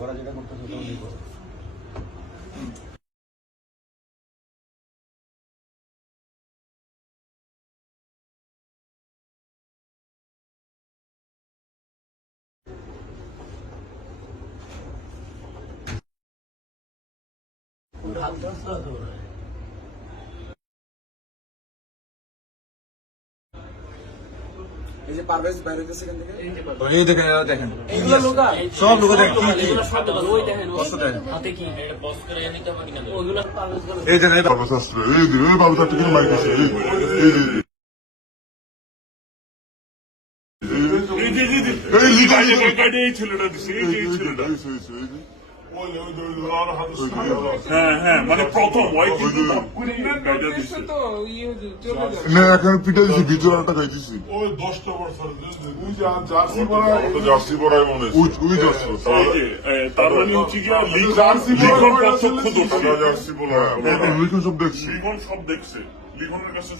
ঘোরা যেটা করতেছে ওটাও দিয়ে করো। এই যে পারভেজ বাইরে হইতেছে এখান থেকে এই দেখেন এরা দেখেন এইগুলো লোকা সব লোক দেখেন কি কি ওই দেখেন কষ্ট দেখেন হাতে কি এটা পজ করে নিতে হবে কিনা ওগুলো পারভেজ করে এই যে বাবা শাস্ত্র এই যে এই বাবা শাস্ত্র কিন্তু মাইক আছে এই এই ছেলেটা দিছে এই ছেলেটা হ্যাঁ মানে প্রথম ওই কিন্তু না এখন পিঠা দিছি ভিতরে একটা খাই দিছি ওই 10টা বছর ওই জার্সি পরায় জার্সি পরায় মনে ওই জার্সি তার মানে হচ্ছে কি লিখন প্রত্যক্ষ দোষী জার্সি পরায় লিখন সব দেখছি লিখন সব দেখছে লিখনের কাছে